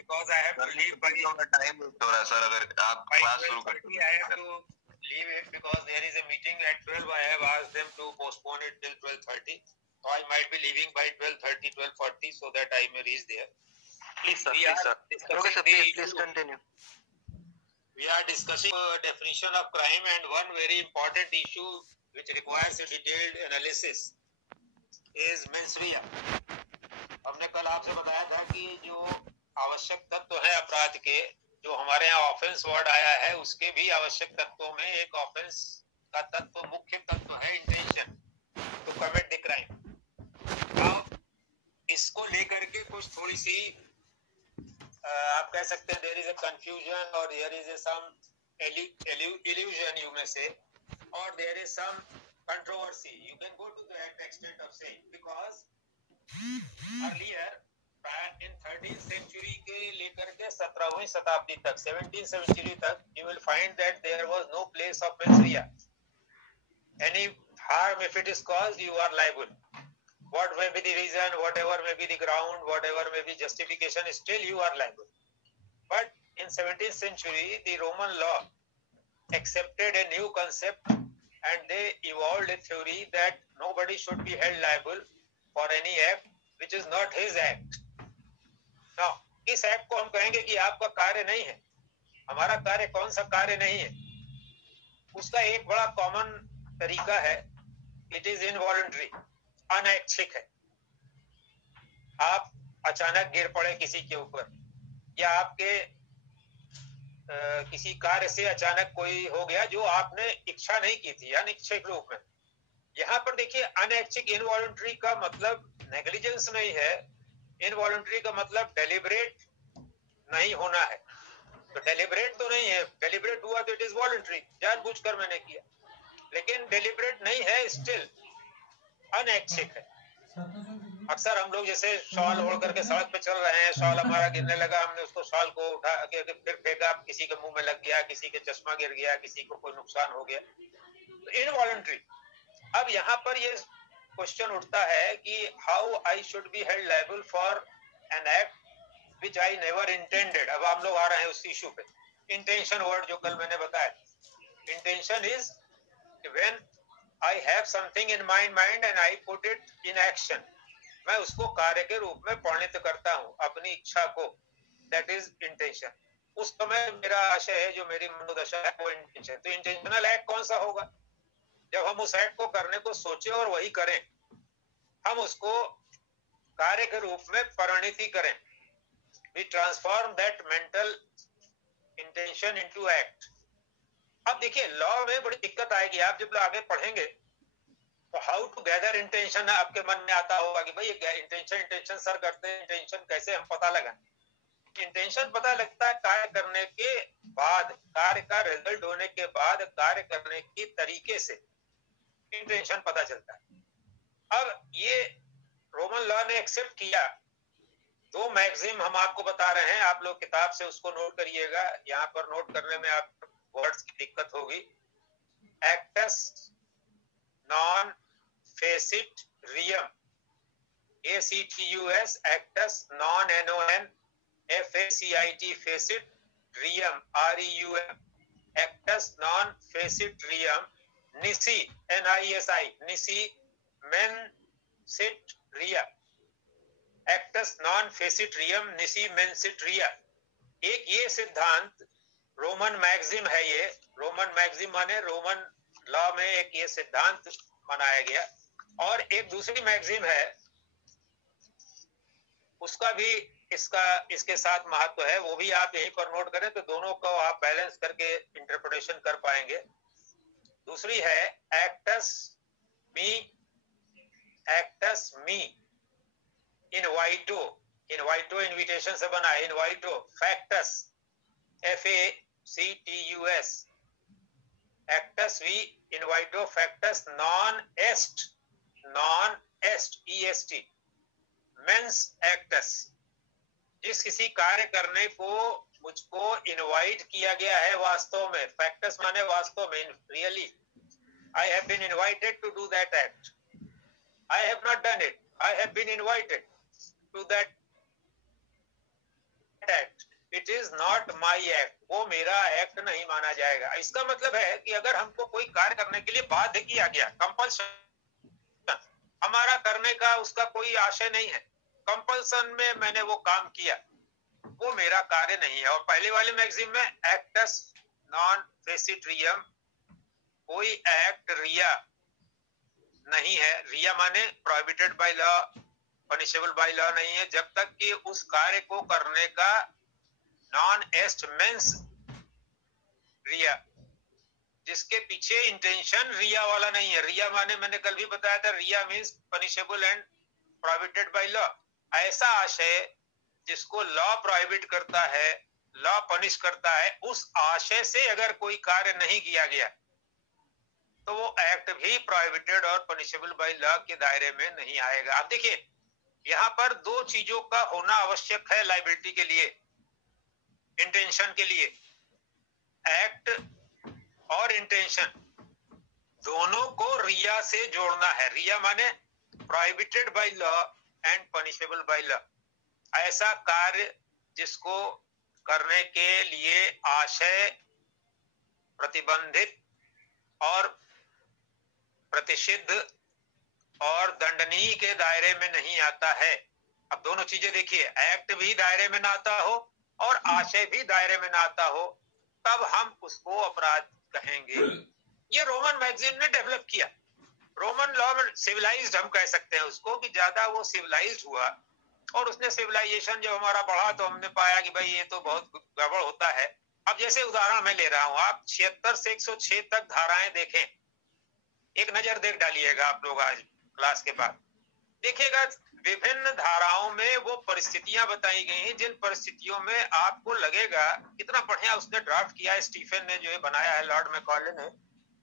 because I have to leave by time waste हो रहा है सर, अगर आप क्लास शुरू कर 12:30. I have to leave it because there is a meeting at 12. I have asked them to postpone it till 12:30. So I might be leaving by 12:30, 12:40 so that I may reach there. Please sir, We please are sir. discussing Okay sir, the please issue. continue. We are discussing a definition of crime, and one very important issue which requires a detailed analysis is mens rea. हमने कल आपसे बताया था कि जो आवश्यक तत्व है अपराध के, जो हमारे यहाँ ऑफेंस वर्ड आया है, उसके भी आवश्यक तत्वों में एक ऑफेंस का तत्व, मुख्य तत्व है intention to commit the crime. अब इसको लेकर के कुछ थोड़ी सी आप कह सकते हैं देयर इज अ कंफ्यूजन और there is some illusion you may say, or there is some controversy. You can go to that extent of saying, because earlier in 13th century के लेकर के 17वीं शताब्दी तक, 17th century तक, you will find that there was no place of mens rea. Any harm if it is caused, you are liable. What may be the reason, whatever may be the ground, whatever may be justification, still you are liable. But in 17th century, the Roman law accepted a new concept and they evolved a theory that nobody should be held liable for any act which is not his act. Now, इस act को हम कहेंगे कि आपका कार्य नहीं है। हमारा कार्य कौन सा कार्य नहीं है? उसका एक बड़ा कॉमन तरीका है, इट इज इनवॉलंटरी, अनैच्छिक है। आप अचानक गिर पड़े किसी के ऊपर, या आपके किसी कार्य से अचानक कोई हो गया जो आपने इच्छा नहीं की थी, अनिच्छिक रूप में। यहाँ पर देखिए, अनैच्छिक, इनवॉलंटरी का मतलब नेग्लिजेंस नहीं है, इनवॉलंटरी का मतलब डेलिब्रेट नहीं होना है। तो डेलिब्रेट तो नहीं है, डेलिब्रेट हुआ तो इट इज वॉलंटरी, जानबूझकर मैंने किया, लेकिन डेलिब्रेट नहीं है, स्टिल अनैच्छिक है। अक्सर हम लोग जैसे शॉल ओढ़ करके सड़क पे चल रहे हैं, शॉल हमारा गिरने लगा, हमने उसको शॉल को उठा के फिर फेंका, किसी के मुंह में लग गया, किसी के चश्मा गिर गया, किसी को कोई नुकसान हो गया, तो इनवॉलंटरी। अब यहाँ पर ये क्वेश्चन उठता है कि how I should be held liable for an act which I never intended. अब हम लोग आ रहे हैं उस इशू पे, इंटेंशन वर्ड जो कल मैंने बताया। Intention is when I have something in my mind and I put it in action. मैं उसको कार्य के रूप में परिणित करता हूँ, अपनी इच्छा को, दैट इज इंटेंशन। उस समय मेरा आशय है, जो मेरी मनोदशा है, वो इंटेंशन। तो इंटेंशनल एक्ट कौन सा होगा? जब हम उस एक्ट को करने को सोचे और वही करें, हम उसको कार्य के रूप में परिणति करें। We transform that mental intention into act. अब देखिए, लॉ में बड़ी दिक्कत आएगी। आप जब आगे पढ़ेंगे तो हाउ टू गैदर इंटेंशन आपके मन में आता होगा कि भाई ये इंटेंशन सर करते हैं, इंटेंशन कैसे हम पता लगाएं? इंटेंशन पता लगता है कार्य करने के बाद, कार्य का रिजल्ट होने के बाद, कार्य करने के तरीके से इंटेंशन पता चलता है। अब ये रोमन लॉ ने एक्सेप्ट किया। दो मैक्सिम हम आपको बता रहे हैं, आप लोग किताब से उसको नोट करिएगा। यहाँ पर नोट करने में आप वर्ड्स की दिक्कत होगी। Acts non face it रियम, ACTUS, actus non NON FACIT, facit reum, REUM, actus non facit reum, nisi NISI, nisi men sit rea, actus non facit reum, nisi men sit rea। एक ये सिद्धांत Roman maxim है। ये Roman maxim माने Roman law में एक ये सिद्धांत बनाया गया। और एक दूसरी मैक्सिम है, उसका भी इसके साथ महत्व है, वो भी आप यहीं पर नोट करें तो दोनों को आप बैलेंस करके इंटरप्रिटेशन कर पाएंगे। दूसरी है एक्टस मी इनवाइटो, इनवाइटो इनविटेशन से बना है, इनवाइटो फैक्टस FACTUS, एक्टस वी इनवाइटो फैक्टस नॉन एस्ट EST मेंस एक्टस। जिस किसी कार्य करने को मुझको इनवाइट किया गया है वास्तव में, फैक्टस माने वास्तव में, really I have been invited to do that act. I have not done it. I have been invited to that act, it is not my act, वो मेरा एक्ट नहीं माना जाएगा। इसका मतलब है कि अगर हमको कोई कार्य करने के लिए बाध्य किया गया, कंपल्शन, हमारा करने का उसका कोई आशय नहीं है, कंपल्सन में मैंने वो काम किया, वो मेरा कार्य नहीं है। और पहले वाले मैगजीन में एक्टस नॉन फेसिट रियम, कोई एक्ट रिया नहीं है। रिया माने prohibited by law, punishable by law नहीं है, जब तक कि उस कार्य को करने का नॉन एस्ट मेंस रिया, जिसके पीछे इंटेंशन रिया वाला नहीं है। रिया माने मैंने कल भी बताया था, रिया means punishable and prohibited by law, ऐसा आशय जिसको लॉ प्रोहिबिट करता है, लॉ पनिश करता है, उस आशय से अगर कोई कार्य नहीं किया गया तो वो एक्ट भी प्रोहिबिटेड और पनिशेबल बाय लॉ के दायरे में नहीं आएगा। अब देखिए, यहाँ पर दो चीजों का होना आवश्यक है लायबिलिटी के लिए, इंटेंशन के लिए। एक्ट और इंटेंशन दोनों को रिया से जोड़ना है। रिया माने prohibited by law and punishable bye law, ऐसा कार्य जिसको करने के लिए आशय प्रतिबंधित और प्रतिषिद्ध और दंडनीय के दायरे में नहीं आता है। अब दोनों चीजें देखिए, एक्ट भी दायरे में ना आता हो और आशय भी दायरे में ना आता हो, तब हम उसको अपराध कहेंगे। ये रोमन मैगजीन ने डेवलप किया। रोमन लॉ में सिविलाइज्ड हम कह सकते हैं उसको, कि ज्यादा वो सिविलाइज्ड हुआ, और उसने सिविलाइजेशन जब हमारा बढ़ा तो हमने पाया कि भाई ये तो बहुत गड़बड़ होता है। अब जैसे उदाहरण मैं ले रहा हूं, आप 76 से 106 तक धाराएं देखें, एक नजर देख डालिएगा आप लोग आज क्लास के बाद, देखिएगा विभिन्न धाराओं में वो परिस्थितियां बताई गई हैं जिन परिस्थितियों में आपको लगेगा कितना बढ़िया उसने ड्राफ्ट किया है, स्टीफन ने जो है बनाया है, लॉर्ड मैकॉले ने,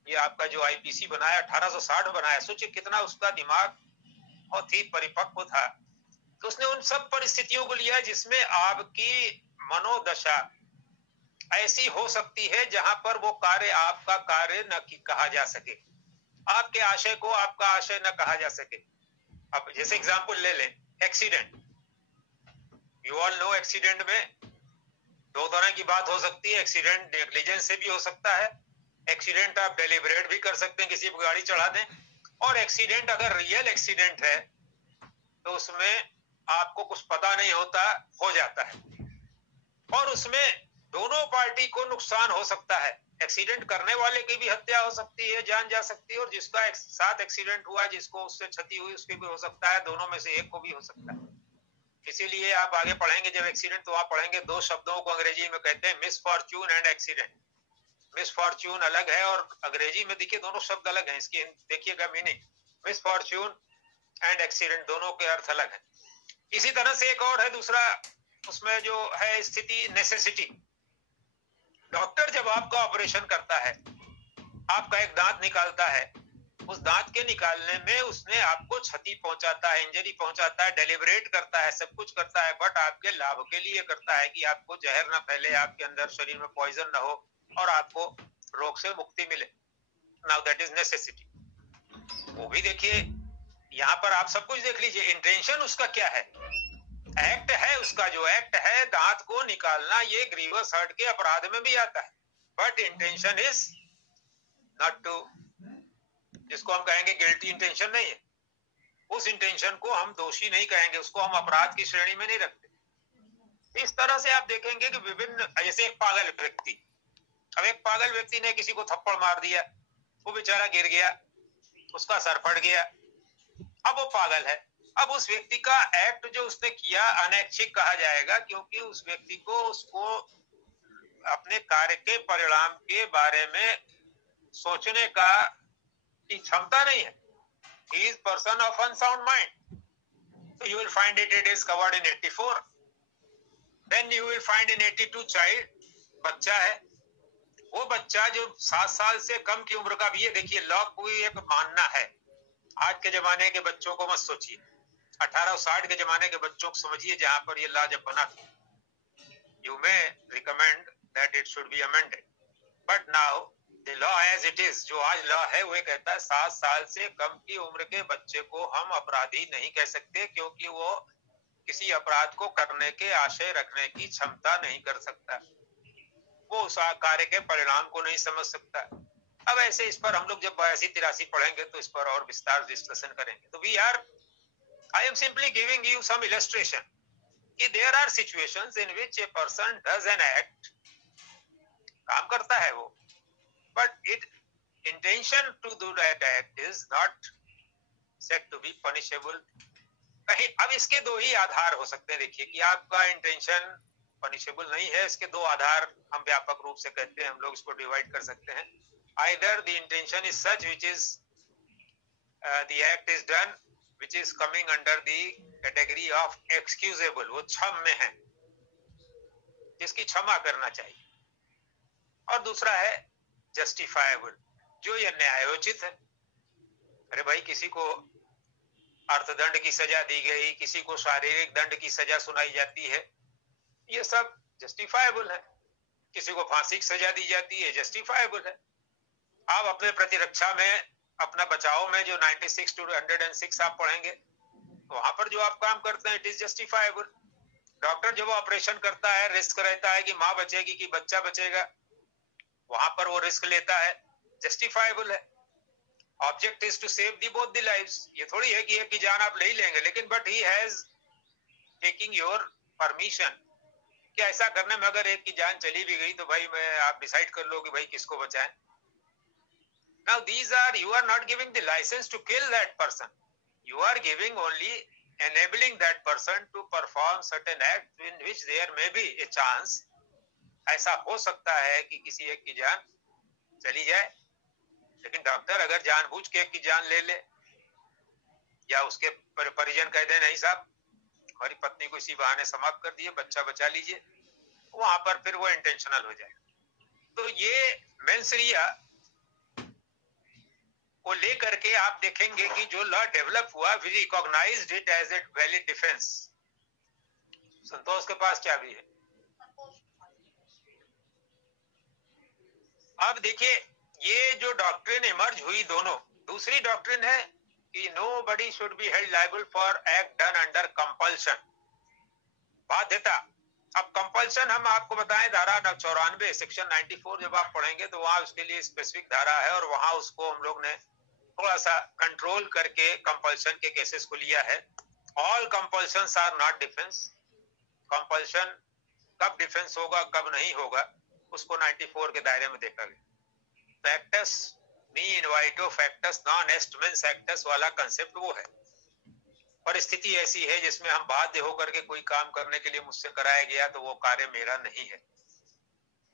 ये आपका जो आईपीसी बनाया 1860 बनाया। सोचिए कितना उसका दिमाग बहुत ही परिपक्व था। तो उसने उन सब परिस्थितियों को लिया जिसमें आपकी मनोदशा ऐसी हो सकती है जहां पर वो कार्य आपका कार्य न कहा जा सके, आपके आशय को आपका आशय न कहा जा सके। अब जैसे एग्जांपल ले लें, accident. You all know accident में दो तरह की बात हो सकती है। एक्सीडेंट नेग्लिजेंस से भी हो सकता है, एक्सीडेंट आप डेलिबरेट भी कर सकते हैं, किसी को गाड़ी चढ़ा दें, और एक्सीडेंट अगर रियल एक्सीडेंट है तो उसमें आपको कुछ पता नहीं होता, हो जाता है, और उसमें दोनों पार्टी को नुकसान हो सकता है। एक्सीडेंट करने वाले की भी हत्या हो सकती है, जान जा सकती है, और जिसका साथ एक्सीडेंट हुआ, जिसको उससे क्षति हुई, उसके भी हो सकता है, दोनों में से एक को भी हो सकता है। इसीलिए आप आगे पढ़ेंगे जब एक्सीडेंट, तो आप पढ़ेंगे दो शब्दों को अंग्रेजी में कहते हैं, मिसफॉर्च्यून एंड एक्सीडेंट। मिसफॉर्च्यून अलग है और अंग्रेजी में देखिए दोनों शब्द अलग हैं, इसकी देखिएगा मीनिंग। मिसफॉर्च्यून एंड एक्सीडेंट दोनों के अर्थ अलग है। इसी तरह से एक और है दूसरा, उसमें जो है स्थिति नेसेसिटी। डॉक्टर जब आपका ऑपरेशन करता है, आपका एक दांत निकालता है, उस दांत के निकालने में उसने आपको क्षति पहुंचाता है, इंजरी पहुंचाता है, डेलिबरेट करता है, सब कुछ करता है, बट आपके लाभ के लिए करता है कि आपको जहर ना फैले, आपके अंदर शरीर में पॉइजन ना हो और आपको रोग से मुक्ति मिले। Now that is necessity. वो भी देखिए, यहाँ पर आप सब कुछ देख लीजिए, इंटेंशन उसका क्या है, एक्ट है उसका, जो एक्ट है दांत को निकालना, ये ग्रीवस हर्ट के अपराध में भी आता है, but intention is not to, जिसको हम कहेंगे गिल्टी इंटेंशन नहीं है, उस इंटेंशन को हम दोषी नहीं कहेंगे, उसको हम अपराध की श्रेणी में नहीं रखते। इस तरह से आप देखेंगे कि विभिन्न, जैसे एक पागल व्यक्ति, अब एक पागल व्यक्ति ने किसी को थप्पड़ मार दिया, वो बेचारा गिर गया, उसका सर फट गया, अब वो पागल है। अब उस व्यक्ति का एक्ट जो उसने किया अनैच्छिक कहा जाएगा, क्योंकि उस व्यक्ति को उसको अपने कार्य के परिणाम के बारे में सोचने का की क्षमता नहीं है। He is person of unsound mind. So you will find it is covered in 84. Then you will find in 82 child, बच्चा है, वो बच्चा जो 7 साल से कम की उम्र का भी है। देखिए लॉ कोई एक मानना है, आज के जमाने के बच्चों को मत सोचिए, 1860 के जमाने के बच्चों को समझिए जहां पर ये लॉ जब बना था। You may recommend that it should be amended, but now the law as it is, जो आज लॉ है वो कहता है 7 साल से कम की उम्र के बच्चे को हम अपराधी नहीं कह सकते, क्योंकि वो किसी अपराध को करने के आशय रखने की क्षमता नहीं कर सकता, वो उस कार्य के परिणाम को नहीं समझ सकता। अब ऐसे इस पर हम लोग जब 82-83 पढ़ेंगे तो इस पर और विस्तार डिस्कशन करेंगे। तो I am simply giving you some illustration कि there are situations in which a person does an act, काम करता है वो, but it intention to do that act is not said to be punishable. कहीं अब इसके दो ही आधार हो सकते हैं। देखिए कि आपका इंटेंशन पनिशेबल नहीं है, इसके दो आधार हम व्यापक रूप से कहते हैं, हम लोग इसको डिवाइड कर सकते हैं। Either the intention is such which is the act is done which is coming under the category of excusable, वो क्षम में है, जिसकी क्षमा करना चाहिए, और दूसरा है जस्टिफाएबल, जो ये न्यायोचित है। अरे भाई, किसी को अर्थदंड की सजा दी गई, किसी को शारीरिक दंड की सजा सुनाई जाती है, ये सब जस्टिफाएबल है। किसी को फांसी की सजा दी जाती है, जस्टिफाएबल है। आप अपने प्रतिरक्षा में, अपना बचाव में जो 96 to 106 आप पढ़ेंगे, वहां पर जो आप काम करते हैं, इट इज जस्टिफाएबल। डॉक्टर जब ऑपरेशन करता है, रिस्क रहता है कि माँ बचेगी कि बच्चा बचेगा, वहां पर वो रिस्क लेता है, जस्टिफाएबल है। Object is to save the both the lives. ये थोड़ी है कि एक की जान आप ले ही लेंगे, लेकिन but he has taking your permission कि ऐसा करने में अगर एक की जान चली भी गई तो भाई आप डिसाइड कर लो कि भाई किसको बचाएं। Now these are, you are not giving the licence to kill that person, you are giving only enabling that person to perform certain act in which there may be a chance, ऐसा हो सकता है कि किसी एक की जान चली जाए। लेकिन डॉक्टर अगर जानबूझ के एक की जान ले ले, या उसके परिजन कह दे नहीं साहब हमारी पत्नी को इसी बहाने समाप्त कर दिए, बच्चा बचा लीजिए, वहां पर फिर वो इंटेंशनल हो जाएगा। तो ये मेंसरिया को लेकर के आप देखेंगे कि जो लॉ डेवलप हुआ, we recognised it as a valid defence. Santosh के पास क्या भी है। अब देखिए, ये जो डॉक्ट्रिन इमर्ज हुई दोनों, दूसरी डॉक्ट्रिन है कि nobody should be held liable for act done under compulsion, बाध्यता। अब कंपल्शन हम आपको बताएं, धारा 94 सेक्शन 94 जब आप पढ़ेंगे तो वहां उसके लिए स्पेसिफिक धारा है, और वहां उसको हम लोग ने थोड़ा सा कंट्रोल करके कंपल्शन के केसेस को लिया है। All compulsions are not defence. Compulsion कब डिफेंस होगा कब नहीं होगा, उसको 94 के दायरे में देखा गया। फैक्टस मी इनवाइटो फैक्टस नॉन एस्ट मेंस एक्टस वाला कंसेप्ट वो है। परिस्थिति ऐसी है जिसमें हम बाध्य होकर के कोई काम करने के लिए मुझसे कराया गया तो वो कार्य मेरा नहीं है।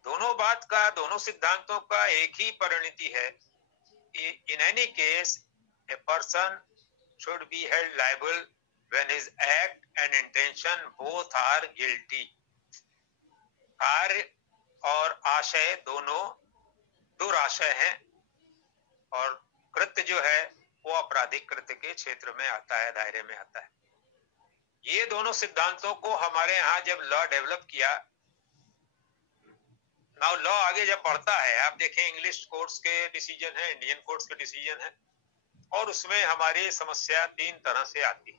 दोनों बात का, दोनों सिद्धांतों का एक ही परिणति है कि in any case a person should be held liable when his act and intention both are guilty। कार्य और आशय दोनों दुराशय हैं, और कृत्य जो है वो आपराधिक कृत्य के क्षेत्र में आता है, दायरे में आता है। ये दोनों सिद्धांतों को हमारे यहाँ जब लॉ डेवलप किया, नाउ लॉ आगे जब बढ़ता है, आप देखें इंग्लिश कोर्ट्स के डिसीजन है, इंडियन कोर्ट्स के डिसीजन है, और उसमें हमारी समस्या तीन तरह से आती है।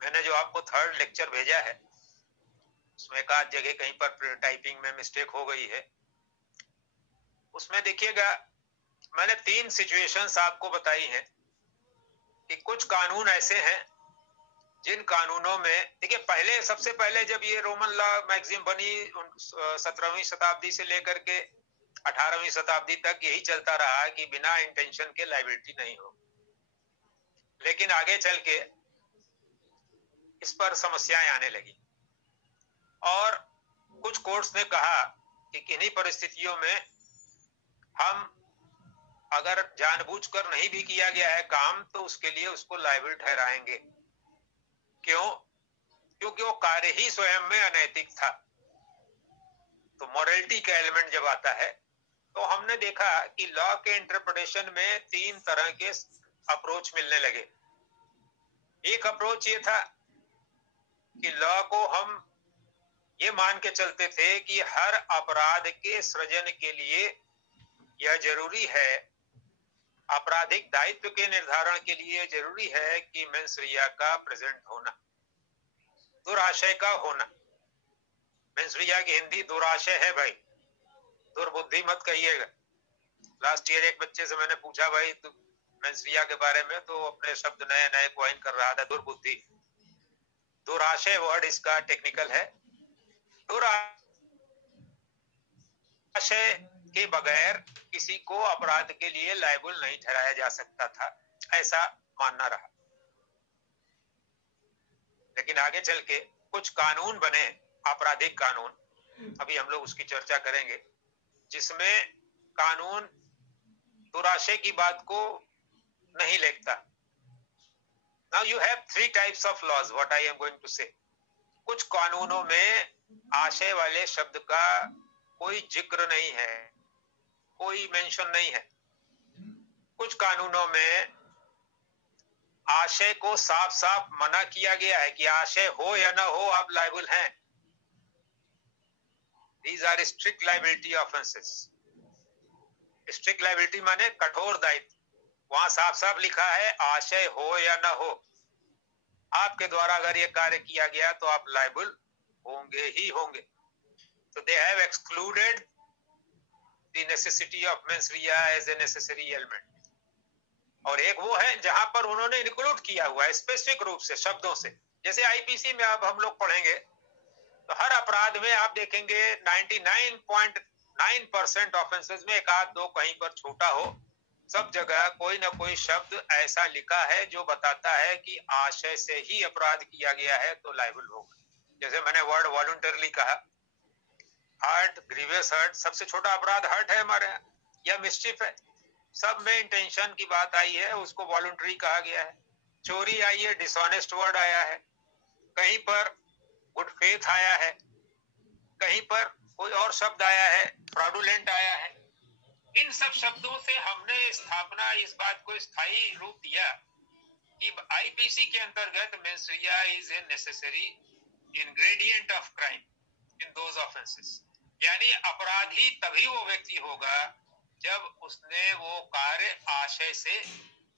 मैंने जो आपको थर्ड लेक्चर भेजा है उसमें एक आध जगह कहीं पर टाइपिंग में मिस्टेक हो गई है, उसमें देखिएगा मैंने तीन सिचुएशंस आपको बताई हैं कि कुछ कानून ऐसे हैं जिन कानूनों में, देखिए पहले, सबसे पहले जब ये रोमन लॉ मैगजीन बनी 17वीं शताब्दी से लेकर के 18वीं शताब्दी तक यही चलता रहा कि बिना इंटेंशन के लायबिलिटी नहीं हो। लेकिन आगे चल के इस पर समस्याएं आने लगी, और कुछ कोर्ट्स ने कहा कि किन्हीं परिस्थितियों में हम अगर जानबूझकर नहीं भी किया गया है काम तो उसके लिए उसको लायबिल ठहराएंगे। क्यों? क्योंकि वो कार्य ही स्वयं में अनैतिक था। तो मॉरलिटी का एलिमेंट जब आता है तो हमने देखा कि लॉ के इंटरप्रिटेशन में तीन तरह के अप्रोच मिलने लगे। एक अप्रोच ये था कि लॉ को हम ये मान के चलते थे कि हर अपराध के सृजन के लिए यह जरूरी है, आपराधिक दायित्व के निर्धारण के लिए जरूरी है कि मेंस रिया का प्रेजेंट होना। दुराशय का होना। मेंसरिया की हिंदी दुराशय है भाई, दुर्बुद्धि मत कहिएगा। लास्ट ईयर एक बच्चे से मैंने पूछा भाई तू मेंसरिया के बारे में, तो अपने शब्द नए नए क्वाइन कर रहा था, दुर्बुद्धि। दुराशय वर्ड इसका टेक्निकल है। दुराशय के बगैर किसी को अपराध के लिए लायबल नहीं ठहराया जा सकता था, ऐसा मानना रहा। लेकिन आगे चल के कुछ कानून बने, आपराधिक कानून, अभी हम लोग उसकी चर्चा करेंगे, जिसमें कानून दुराशय की बात को नहीं लेखता। Now you have three types of laws, what I am going to say. कुछ कानूनों में आशय वाले शब्द का कोई जिक्र नहीं है, कोई मेंशन नहीं है। कुछ कानूनों में आशय को साफ साफ मना किया गया है कि आशय हो या ना हो आप लायबल हैं। These are strict liability offenses. Strict liability माने कठोर दायित्व। वहां साफ साफ लिखा है आशय हो या ना हो, आपके द्वारा अगर ये कार्य किया गया तो आप लायबल होंगे ही होंगे। So they have excluded the necessity of mens rea as a necessary element. और एक वो है जहां पर उन्होंने इंक्लूड किया हुआ है स्पेसिफिक रूप से शब्दों से। जैसे आईपीसी में अब हम लोग पढ़ेंगे तो हर अपराध में आप देखेंगे 99.9% ऑफेंसेस में एक आध दो कहीं पर छोटा हो, सब जगह कोई ना कोई शब्द ऐसा लिखा है जो बताता है कि आशय से ही अपराध किया गया है तो लायबल होगा। जैसे मैंने वर्ड वॉलंटरली कहा, हर्ट, ग्रीवियस हर्ट, सबसे छोटा अपराध हर्ट है हमारे यहाँ, या मिस्चिफ है। सब में इंटेंशन की बात आई है, उसको वॉलंटरी कहा गया है। चोरी आई है, डिसऑनेस्ट वर्ड आया है, कहीं पर गुड फेथ आया है, कहीं पर कोई और शब्द आया है, फ्रॉडुलेंट आया है। इन सब शब्दों से हमने स्थापना इस बात को स्थायी रूप दिया कि आईपीसी के अंतर्गत mains Riya is a necessary ingredient of crime in those offences. यानी अपराधी तभी वो व्यक्ति होगा जब उसने वो कार्य आशय से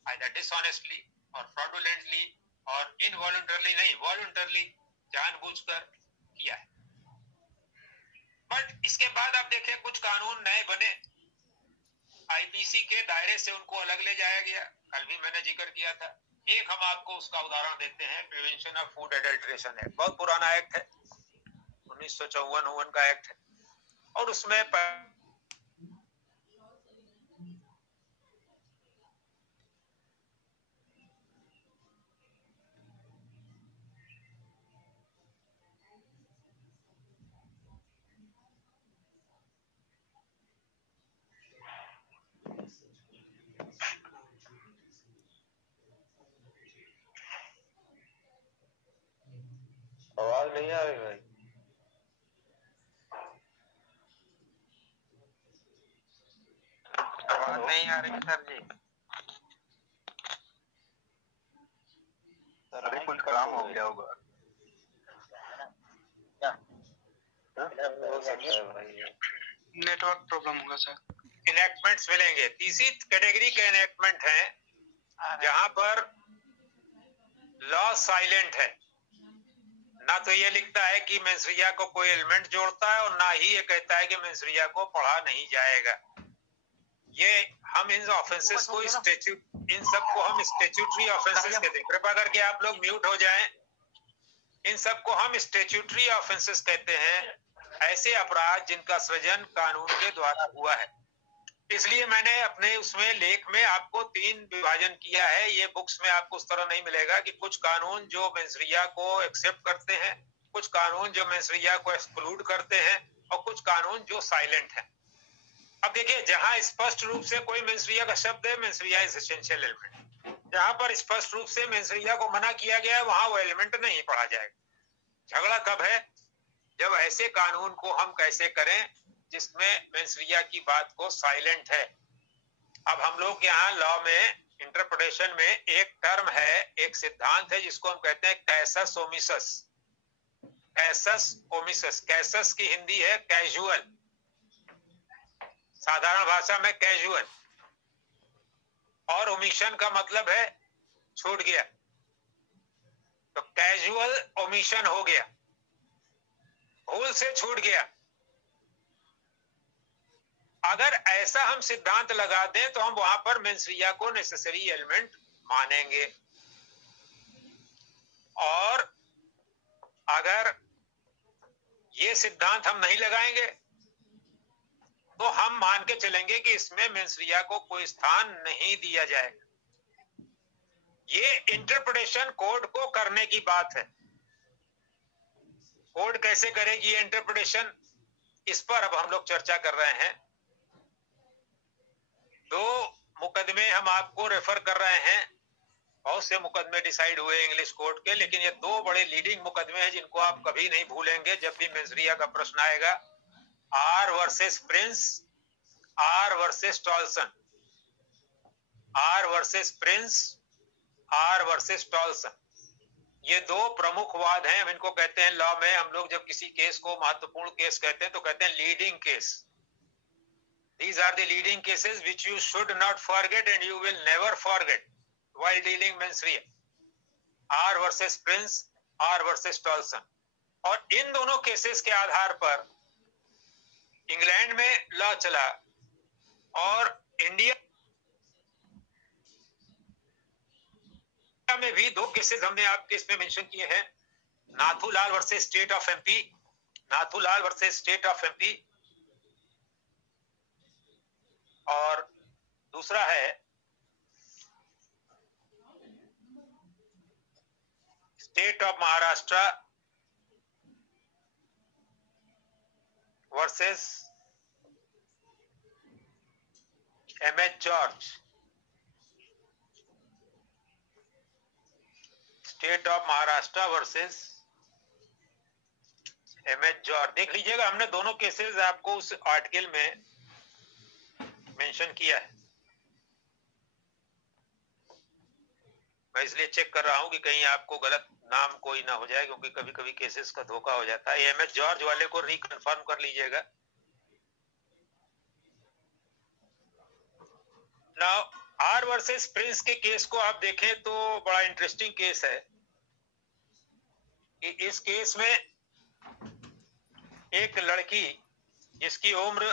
आइदर डिसऑनेस्टली और फ्रॉडुलेंटली और इनवॉलंटरली नहीं, वॉलंटरली जानबूझकर किया है। बट इसके बाद आप देखें कुछ कानून नए बने, आईपीसी के दायरे से उनको अलग ले जाया गया। कल भी मैंने जिक्र किया था। एक हम आपको उसका उदाहरण देते हैं, prevention of food adulteration act, बहुत पुराना एक्ट है, 1954 का एक्ट है। और उसमें आवाज नहीं आ रही भाई। आवाज नहीं आ रही सर जी। अरे कुछ काम हो गया होगा। नेटवर्क प्रॉब्लम होगा सर। इनेक्टमेंट्स मिलेंगे। तीसरी कैटेगरी के इनेक्टमेंट हैं जहां पर लॉ साइलेंट है, ना तो ये लिखता है कि मेंसरिया को कोई एलिमेंट जोड़ता है और ना ही ये कहता है कि मेंसरिया को पढ़ा नहीं जाएगा। ये हम इन ऑफेंसेस को इन सबको हम स्टैट्यूटरी ऑफेंसेस कहते हैं। कृपया करके आप लोग म्यूट हो जाएं। इन सबको हम स्टैट्यूटरी ऑफेंसेस कहते हैं, ऐसे अपराध जिनका सृजन कानून के द्वारा हुआ है। इसलिए मैंने अपने उसमें लेख में आपको 3 विभाजन किया है। ये बुक्स में आपको उस तरह नहीं मिलेगा कि कुछ कानून जो मेंसरिया को एक्सेप्ट करते हैं, कुछ कानून जो मेंसरिया को एक्सक्लूड करते हैं और कुछ कानून जो साइलेंट हैं। अब देखिए, जहां स्पष्ट रूप से कोई मेंसरिया का शब्द है, मेंसरिया इज एसेंशियल एलिमेंट। जहां पर स्पष्ट रूप से मेंसरिया को मना किया गया है, वहां वो एलिमेंट नहीं पढ़ा जाएगा। झगड़ा कब है? जब ऐसे कानून को हम कैसे करें जिसमें मेंसरिया की बात को साइलेंट है। अब हम लोग यहाँ लॉ में इंटरप्रिटेशन में एक टर्म है, एक सिद्धांत है जिसको हम कहते हैं कैसस ओमिसस। कैसस ओमिसस, कैसस की हिंदी है कैजुअल, साधारण भाषा में कैजुअल, और ओमिशन का मतलब है छूट गया। तो कैजुअल कैजुअल ओमिशन हो गया, भूल से छूट गया। अगर ऐसा हम सिद्धांत लगा दें तो हम वहां पर मेंस्ट्रुआ को नेसेसरी एलिमेंट मानेंगे, और अगर ये सिद्धांत हम नहीं लगाएंगे तो हम मान के चलेंगे कि इसमें मेंस्ट्रुआ को कोई स्थान नहीं दिया जाएगा। ये इंटरप्रिटेशन कोड को करने की बात है। कोड कैसे करेगी ये इंटरप्रिटेशन, इस पर अब हम लोग चर्चा कर रहे हैं। दो मुकदमे हम आपको रेफर कर रहे हैं, बहुत से मुकदमे डिसाइड हुए इंग्लिश कोर्ट के, लेकिन ये दो बड़े लीडिंग मुकदमे हैं जिनको आप कभी नहीं भूलेंगे जब भी मेंस्ट्रुआ का प्रश्न आएगा। R versus Prince, R versus Toulson, R versus Prince, R versus Toulson. ये दो प्रमुख वाद हैं। हम इनको कहते हैं लॉ में, हम लोग जब किसी केस को महत्वपूर्ण केस कहते हैं तो कहते हैं leading case. These are the leading cases which you should not forget and you will never forget while dealing menstrua. R versus Prince, R versus Tolson। और इन दोनों केसेस के आधार पर इंग्लैंड में लॉ चला और इंडिया में भी दो केसेस हमने आपके इसमें मेंशन किए हैं। Nathulal versus state of MP, Nathulal versus state of MP, और दूसरा है state of Maharashtra versus MH George, state of Maharashtra versus MH George. देख लीजिएगा, हमने दोनों केसेस आपको उस आर्टिकल में मेंशन किया है। मैं इसलिए चेक कर रहा हूं कि कहीं आपको गलत नाम कोई ना हो जाए, क्योंकि कभी कभी केसेस का धोखा हो जाता है। एमएच जॉर्ज वाले को रिकन्फर्म कर लीजिएगा। नाउ आर वर्सेस प्रिंस के केस को आप देखें तो बड़ा इंटरेस्टिंग केस है कि इस केस में एक लड़की जिसकी उम्र,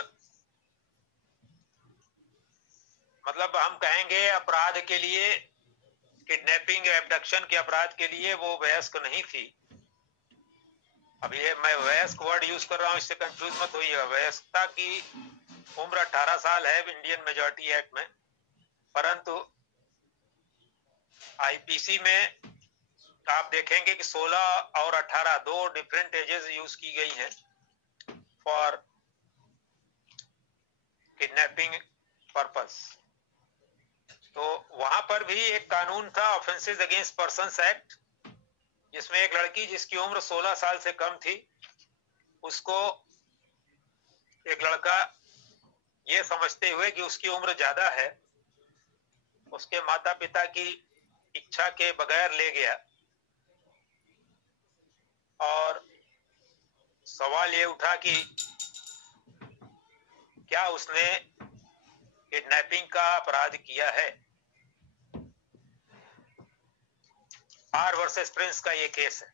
मतलब हम कहेंगे अपराध के लिए, किडनैपिंग एब्डक्शन के अपराध के लिए वो वयस्क नहीं थी। अब ये मैं वयस्क वर्ड यूज कर रहा हूं, इससे कंफ्यूज मत होइएगा। वयस्कता की उम्र 18 साल है इंडियन मेजॉरिटी एक्ट में, परंतु आईपीसी में आप देखेंगे कि 16 और 18 दो डिफरेंट एजेस यूज की गई हैं फॉर किडनैपिंग पर्पस। तो वहां पर भी एक कानून था, ऑफेंसेस अगेंस्ट पर्सन्स एक्ट, जिसमें एक लड़की जिसकी उम्र 16 साल से कम थी, उसको एक लड़का ये समझते हुए कि उसकी उम्र ज्यादा है, उसके माता पिता की इच्छा के बगैर ले गया। और सवाल ये उठा कि क्या उसने किडनैपिंग का अपराध किया है। आर वर्सेस प्रिंस का ये केस है।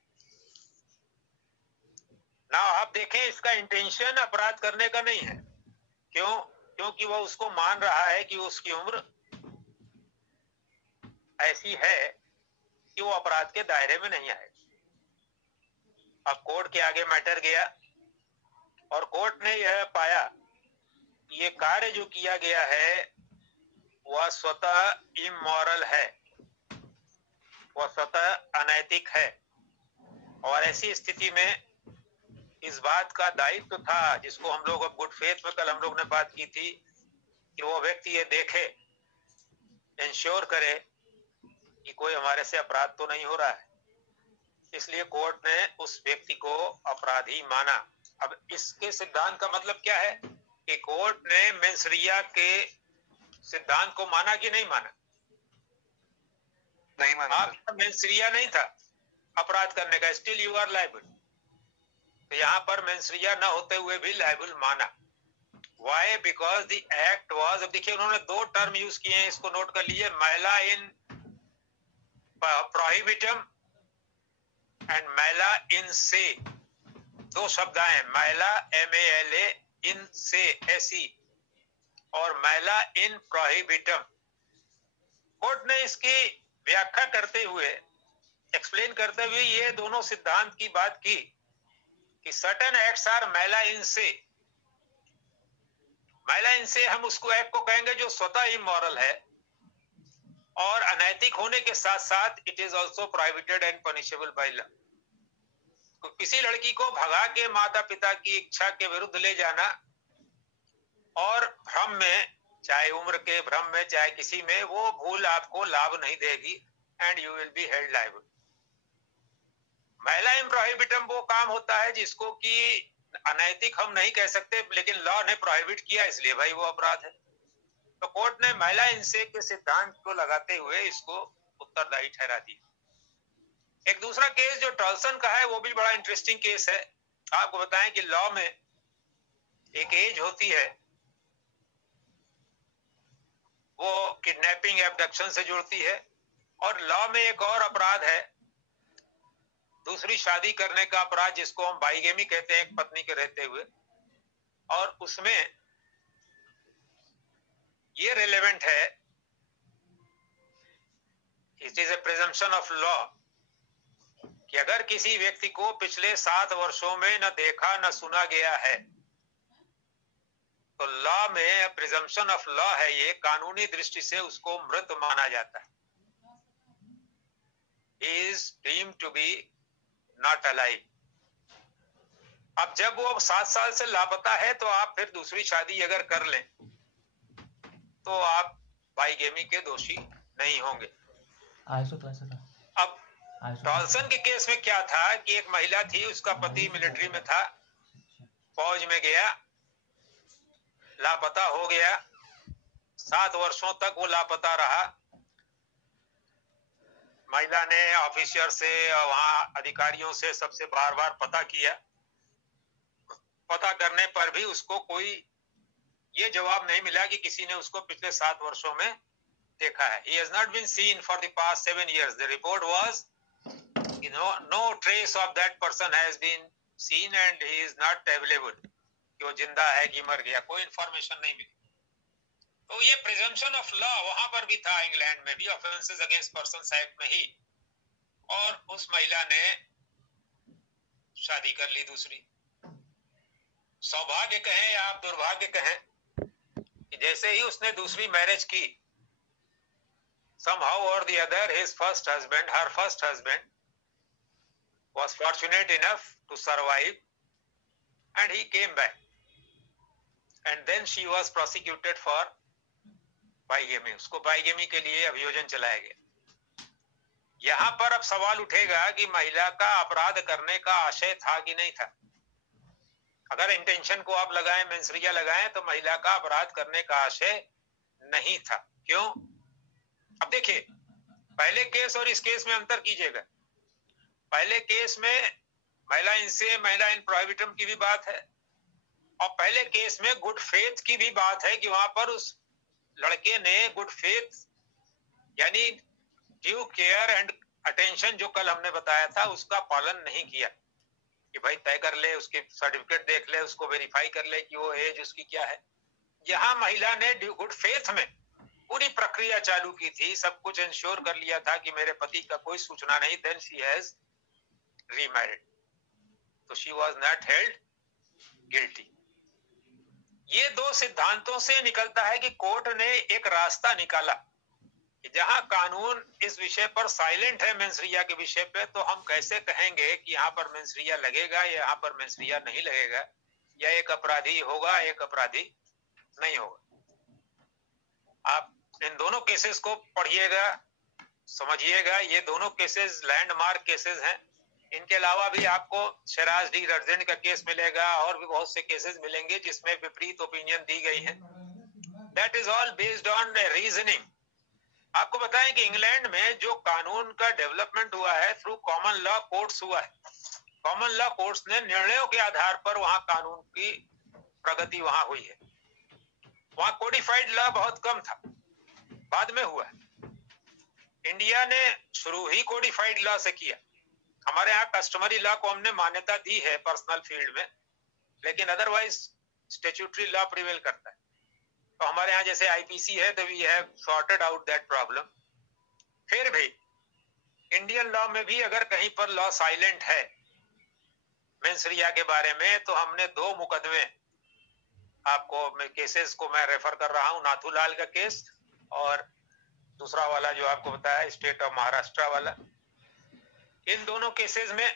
ना आप देखें, इसका इंटेंशन अपराध करने का नहीं है। क्यों? क्योंकि वो उसको मान रहा है कि उसकी उम्र ऐसी है कि वो अपराध के दायरे में नहीं आए। अब कोर्ट के आगे मैटर गया और कोर्ट ने यह पाया कि ये कार्य जो किया गया है वह स्वतः इमोरल है, वह स्वतः अनैतिक है। और ऐसी स्थिति में इस बात का दायित्व था, जिसको हम लोग अब गुड फेथ में कल हम लोग ने बात की थी, कि वो व्यक्ति ये देखे, इंश्योर करे कि कोई हमारे से अपराध तो नहीं हो रहा है। इसलिए कोर्ट ने उस व्यक्ति को अपराधी माना। अब इसके सिद्धांत का मतलब क्या है कि कोर्ट ने मेंस्ट्रुआ के सिद्धांत को माना कि नहीं माना? नहीं माना। आपका मेंस्ट्रुआ नहीं था अपराध करने का, स्टिल यू आर लायबल। तो यहाँ पर मेंस्ट्रुआ न होते हुए भी लायबल माना। Why? Because the act was, अब देखिए उन्होंने दो टर्म यूज किए हैं, इसको नोट कर लीजिए, मैला इन प्रोहिबिटम एंड मैला इन से, दो शब्द आए, मैला MALA इन से SE और मैला इन प्रोहिबिटम। कोर्ट ने इसकी व्याख्या करते हुए, एक्सप्लेन करते हुए ये दोनों सिद्धांत की बात की कि सर्टेन एक्ट्स आर मैला इन से। मैला इन से हम उसको एक्ट को कहेंगे जो स्वतः इमोरल है और अनैतिक होने के साथ साथ it is also prohibited and punishable by law. किसी लड़की को भगा के माता पिता की इच्छा के विरुद्ध ले जाना और भ्रम में, चाहे उम्र के भ्रम में चाहे किसी में, वो भूल आपको लाभ नहीं देगी and you will be held liable. मैला इन प्रोहिबिटम वो काम होता है जिसको कि अनैतिक हम नहीं कह सकते, लेकिन लॉ ने प्रोहिबिट किया इसलिए भाई वो अपराध है। तो कोर्ट ने मैला इनसे के सिद्धांत को लगाते हुए इसको उत्तरदायी ठहरा दिया। एक दूसरा केस जो टॉल्सन का है वो भी बड़ा इंटरेस्टिंग केस है। आपको बताएं कि लॉ में एक एज होती है, वो किडनैपिंग एब्डक्शन से जुड़ती है, और लॉ में एक और अपराध है दूसरी शादी करने का अपराध जिसको हम बाइगेमी कहते हैं, एक पत्नी के रहते हुए, और उसमें ये रिलेवेंट है, it is a presumption of law कि अगर किसी व्यक्ति को पिछले 7 वर्षों में न देखा न सुना गया है तो लॉ में प्रिजम्पशन ऑफ लॉ है, ये कानूनी दृष्टि से उसको मृत माना जाता है, is deemed to be not alive. अब जब वो 7 साल से लापता है तो आप फिर दूसरी शादी अगर कर लें तो आप बाइगेमी के दोषी नहीं होंगे। अब टॉल्सन के केस में क्या था कि एक महिला थी, उसका पति मिलिट्री में था, फौज में गया, लापता हो गया, 7 वर्षों तक वो लापता रहा। महिला ने ऑफिसर से, वहां अधिकारियों से, सबसे बार बार पता किया। पता करने पर भी उसको कोई ये जवाब नहीं मिला कि किसी ने उसको पिछले 7 वर्षों में देखा है। He has not been seen for the past 7 years. The report was, no trace of that person has been seen and he is not available. कि वो जिंदा है कि मर गया, कोई इंफॉर्मेशन नहीं मिली। तो ये प्रिजम्पशन ऑफ लॉ वहां पर भी था, इंग्लैंड में भी, ऑफेंसेस अगेंस्ट पर्सन्स एक्ट में ही, और उस महिला ने शादी कर ली दूसरी। सौभाग्य कहें या आप दुर्भाग्य कहें कि जैसे ही उसने दूसरी मैरिज की, somehow or the other his first husband, her first husband was fortunate enough to survive and he came back, and then she was prosecuted for bigamy. उसको बाइगेमी के लिए अभियोजन चलाया गया। यहां पर अब सवाल उठेगा कि महिला का अपराध करने का आशय था कि नहीं था। अगर इंटेंशन को आप लगाएं, मेंसरिया लगाएं, तो महिला का अपराध करने का आशय नहीं था। क्यों? अब देखिए, पहले केस और इस केस में अंतर कीजिएगा। पहले केस में महिला इनसे, महिला इन प्रोहिबिटम की भी बात है, और पहले केस में गुड फेथ की भी बात है कि वहां पर उस लड़के ने गुड फेथ यानी ड्यू केयर एंड अटेंशन जो कल हमने बताया था उसका पालन नहीं किया कि भाई तय कर ले, उसके सर्टिफिकेट देख ले, उसको वेरीफाई कर ले कि वो एज उसकी क्या है। यहां महिला ने गुड फेथ में पूरी प्रक्रिया चालू की थी, सब कुछ इंश्योर कर लिया था कि मेरे पति का कोई सूचना नहीं, देन शी हैज रीमैरिड, तो she was not held guilty. ये दो सिद्धांतों से निकलता है कि कोर्ट ने एक रास्ता निकाला कि जहां कानून इस विषय पर साइलेंट है, मेंसरिया के विषय पे, तो हम कैसे कहेंगे कि यहाँ पर मेंसरिया लगेगा, यहाँ पर मेंसरिया नहीं लगेगा, या एक अपराधी होगा, एक अपराधी नहीं होगा। आप इन दोनों केसेस को पढ़िएगा, समझिएगा। ये दोनों केसेस लैंडमार्क केसेस हैं। इनके अलावा भी आपको शराज डी रर्जेंट का केस मिलेगा और भी बहुत से केसेस मिलेंगे जिसमें विपरीत ओपिनियन दी गई है। That is all based on reasoning. आपको बताएं कि इंग्लैंड में जो कानून का डेवलपमेंट हुआ है थ्रू कॉमन लॉ कोर्ट्स हुआ है। कॉमन लॉ कोर्ट्स ने निर्णयों के आधार पर वहां कानून की प्रगति वहां हुई है। वहां कोडिफाइड लॉ बहुत कम था, बाद में हुआ है। इंडिया ने शुरू ही कोडिफाइड लॉ से किया, हमारे यहाँ कस्टमरी लॉ को हमने मान्यता दी है पर्सनल फील्ड में, लेकिन अदरवाइज स्टैट्यूटरी लॉ प्रिवेल करता है। तो हमारे यहाँ जैसे आईपीसी है, तो we have sorted out that problem. फिर भी इंडियन लॉ में भी अगर कहीं पर लॉ साइलेंट है मेंसरिया के बारे में, तो हमने 2 मुकदमे आपको केसेस को मैं रेफर कर रहा हूं, नाथूलाल का केस और दूसरा वाला जो आपको बताया स्टेट ऑफ महाराष्ट्र वाला। इन दोनों केसेस में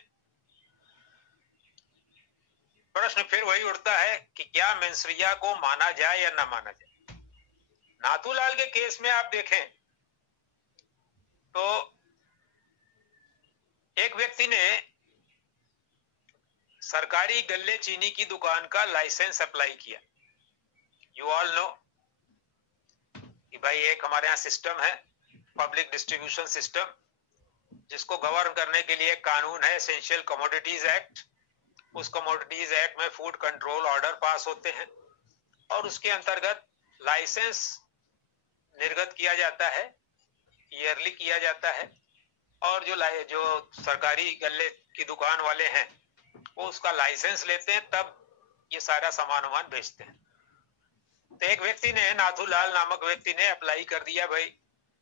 प्रश्न फिर वही उठता है कि क्या मेंसरिया को माना जाए या ना माना जाए। नाथूलाल के केस में आप देखें तो एक व्यक्ति ने सरकारी गल्ले चीनी की दुकान का लाइसेंस अप्लाई किया। यू ऑल नो कि भाई एक हमारे यहाँ सिस्टम है पब्लिक डिस्ट्रीब्यूशन सिस्टम, जिसको गवर्न करने के लिए कानून है एसेंशियल कमोडिटीज एक्ट। उस कमोडिटीज एक्ट में फूड कंट्रोल ऑर्डर पास होते हैं और उसके अंतर्गत लाइसेंस निर्गत किया जाता है, ईयरली किया जाता है, और जो सरकारी गल्ले की दुकान वाले हैं वो उसका लाइसेंस लेते हैं, तब ये सारा सामान वामान बेचते हैं। तो एक व्यक्ति ने, नाथूलाल नामक व्यक्ति ने अप्लाई कर दिया भाई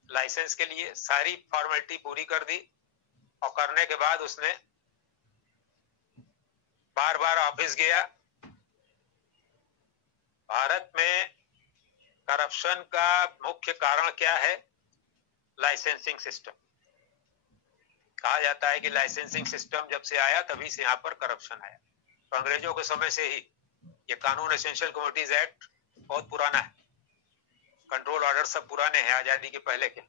लाइसेंस के लिए, सारी फॉर्मेलिटी पूरी कर दी, और करने के बाद उसने बार बार ऑफिस गया। भारत में करप्शन का मुख्य कारण क्या है? Licensing system. कहा जाता है कि लाइसेंसिंग सिस्टम जब से आया तभी से यहाँ पर करप्शन आया। तो अंग्रेजों के समय से ही ये कानून एसेंशियल कमोडिटीज एक्ट बहुत पुराना है, कंट्रोल ऑर्डर सब पुराने हैं आजादी के पहले के।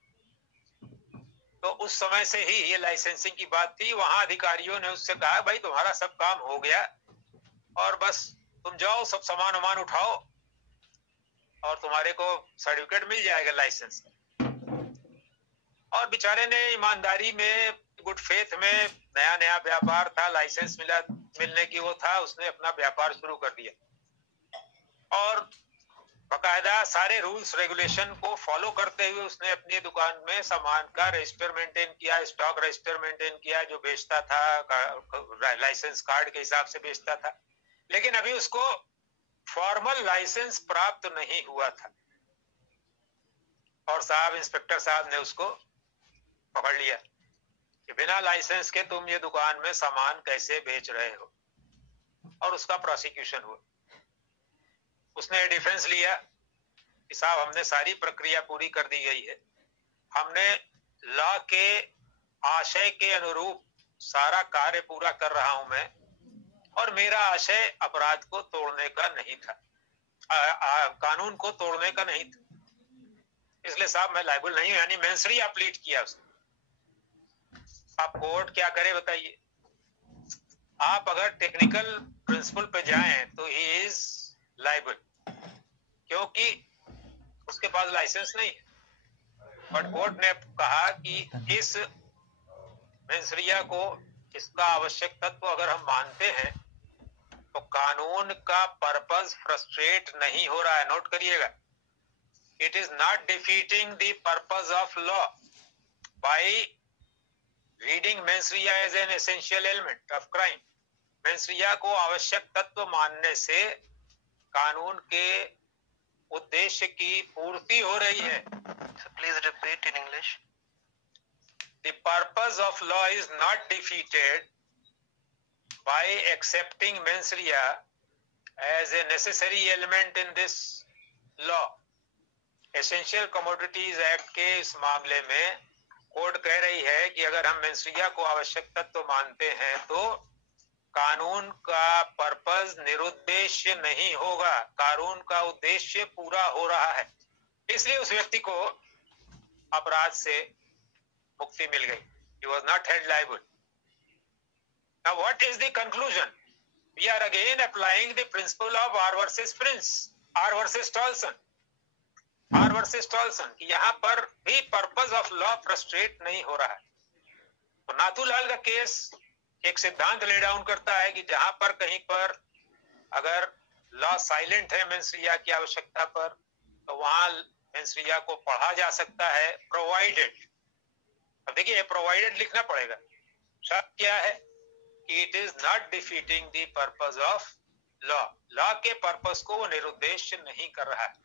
तो उस समय से ही ये लाइसेंसिंग की बात थी। वहां अधिकारियों ने उससे कहा भाई तुम्हारा सब काम हो गया और बस तुम जाओ, सब सामान वामान उठाओ और तुम्हारे को सर्टिफिकेट मिल जाएगा लाइसेंस। और बेचारे ने ईमानदारी में, गुड फेथ में, नया नया व्यापार था, लाइसेंस मिलने की वो था, उसने अपना व्यापार शुरू कर दिया और बकायदा सारे रूल्स रेगुलेशन को फॉलो करते हुए उसने अपनी दुकान में सामान का रजिस्टर मेंटेन किया, स्टॉक रजिस्टर मेंटेन किया, जो बेचता था लाइसेंस कार्ड के हिसाब से बेचता था। लेकिन अभी उसको फॉर्मल लाइसेंस प्राप्त नहीं हुआ था और साहब इंस्पेक्टर साहब ने उसको पकड़ लिया कि बिना लाइसेंस के तुम ये दुकान में सामान कैसे बेच रहे हो, और उसका प्रोसिक्यूशन हुआ। उसने डिफेंस लिया कि साहब हमने सारी प्रक्रिया पूरी कर दी गई है, हमने लॉ के आशय के अनुरूप सारा कार्य पूरा कर रहा हूं मैं, और मेरा आशय अपराध को तोड़ने का नहीं था, कानून को तोड़ने का नहीं था, इसलिए साहब मैं लायबल नहीं हूं। यानी मेंसरिया प्लीड किया उसने। आप कोर्ट क्या करे बताइए? आप अगर टेक्निकल प्रिंसिपल पे जाएं तो ही इज लायबल, क्योंकि उसके पास लाइसेंस नहीं है। बट कोर्ट ने कहा कि इस मेंसरिया को, इसका आवश्यक तत्व अगर हम मानते हैं तो कानून का पर्पस फ्रस्ट्रेट नहीं हो रहा है। नोट करिएगा, it is not defeating the purpose of law by reading mens rea as an essential element of crime. Mens rea को आवश्यक तत्व मानने से कानून के उद्देश्य की पूर्ति हो रही है। Please repeat in English. The purpose of law is not defeated by accepting mens rea as a necessary element in this law. Essential Commodities Act के इस मामले में कोर्ट कह रही है कि अगर हम मेंस रिया को आवश्यक तत्व मानते हैं तो कानून का पर्पस निरुद्देश्य नहीं होगा, कानून का उद्देश्य पूरा हो रहा है, इसलिए उस व्यक्ति को अपराध से मुक्ति मिल गई। He was not held liable. Now what is the conclusion? We are again applying the principle of R versus Prince, R versus Tolson. R versus Tolson, यहाँ पर भी पर्पस ऑफ लॉ फ्रस्ट्रेट नहीं हो रहा है। तो नाथूलाल का केस एक सिद्धांत ले डाउन करता है कि जहां पर कहीं पर अगर लॉ साइलेंट है मेंस रिया की आवश्यकता पर, तो वहां मेंस रिया को पढ़ा जा सकता है, प्रोवाइडेड। अब देखिए प्रोवाइडेड लिखना पड़ेगा, शर्त क्या है कि it is not defeating the purpose of law, law के पर्पस को वो निरुद्देश्य नहीं कर रहा है।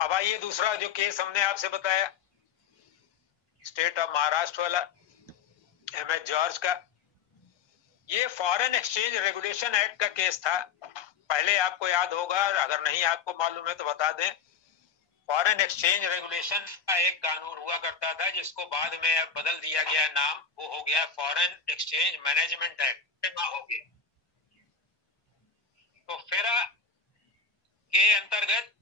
अब आइए दूसरा जो केस हमने आपसे बताया स्टेट ऑफ महाराष्ट्र वाला एमएच जॉर्ज का, ये फॉरेन एक्सचेंज रेगुलेशन एक्ट का केस था। पहले आपको याद होगा, अगर नहीं आपको मालूम है तो बता दें, फॉरेन एक्सचेंज रेगुलेशन का एक कानून हुआ करता था जिसको बाद में अब बदल दिया गया नाम, वो हो गया फॉरेन एक्सचेंज मैनेजमेंट एक्ट हो गया। तो फेरा के अंतर्गत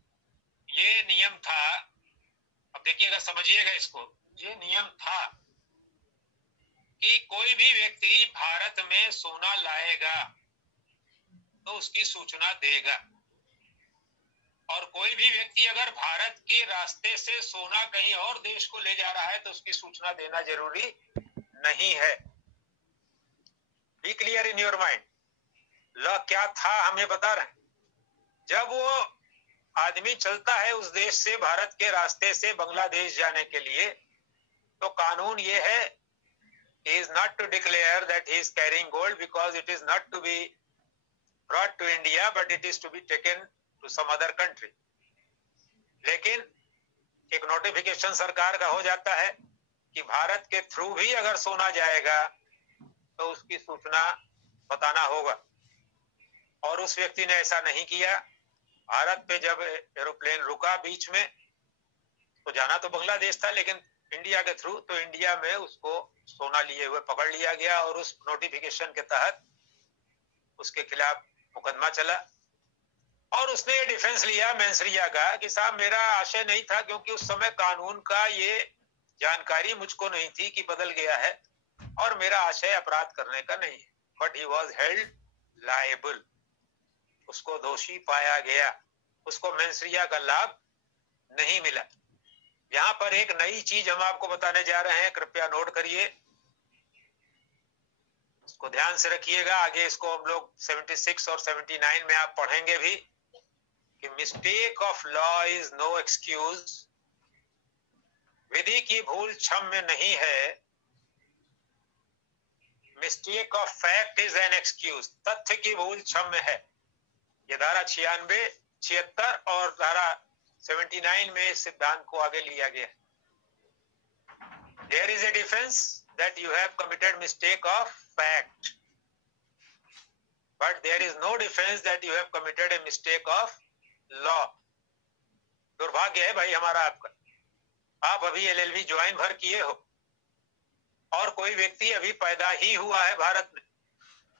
ये नियम था, अब देखिएगा समझिएगा इसको, ये नियम था कि कोई भी व्यक्ति भारत में सोना लाएगा तो उसकी सूचना देगा, और कोई भी व्यक्ति अगर भारत के रास्ते से सोना कहीं और देश को ले जा रहा है तो उसकी सूचना देना जरूरी नहीं है। Be clear in your mind. Law क्या था हम ये बता रहे हैं। जब वो आदमी चलता है उस देश से भारत के रास्ते से बांग्लादेश जाने के लिए, तो कानून ये है, he is not to declare that he is carrying gold because it is not to be brought to India but it is to be taken to some other country। लेकिन एक नोटिफिकेशन सरकार का हो जाता है कि भारत के थ्रू भी अगर सोना जाएगा तो उसकी सूचना बताना होगा, और उस व्यक्ति ने ऐसा नहीं किया। भारत पे जब एरोप्लेन रुका बीच में, तो जाना तो बांग्लादेश था लेकिन इंडिया के थ्रू, तो इंडिया में उसको सोना लिए हुए पकड़ लिया गया और उस नोटिफिकेशन के तहत उसके खिलाफ मुकदमा चला। और उसने ये डिफेंस लिया मेंसरिया का कि साहब मेरा आशय नहीं था, क्योंकि उस समय कानून का ये जानकारी मुझको नहीं थी कि बदल गया है, और मेरा आशय अपराध करने का नहीं है। But he was held liable, उसको दोषी पाया गया, उसको मेंसरिया का लाभ नहीं मिला। यहां पर एक नई चीज हम आपको बताने जा रहे हैं, कृपया नोट करिए, इसको ध्यान से रखिएगा। आगे इसको हम लोग 76 और 79 में आप पढ़ेंगे भी कि mistake of law is no excuse, विधि की भूल क्षम्य नहीं है। Mistake of fact is an excuse, तथ्य की भूल क्षम्य है। ये धारा 96, 76 और धारा 79 में इस सिद्धांत को आगे लिया गया। There is a difference that you have committed mistake of fact, but there is no difference that you have committed a mistake of law। दुर्भाग्य है भाई हमारा आपका, आप अभी LLB ज्वाइन भर किए हो और कोई व्यक्ति अभी पैदा ही हुआ है भारत में,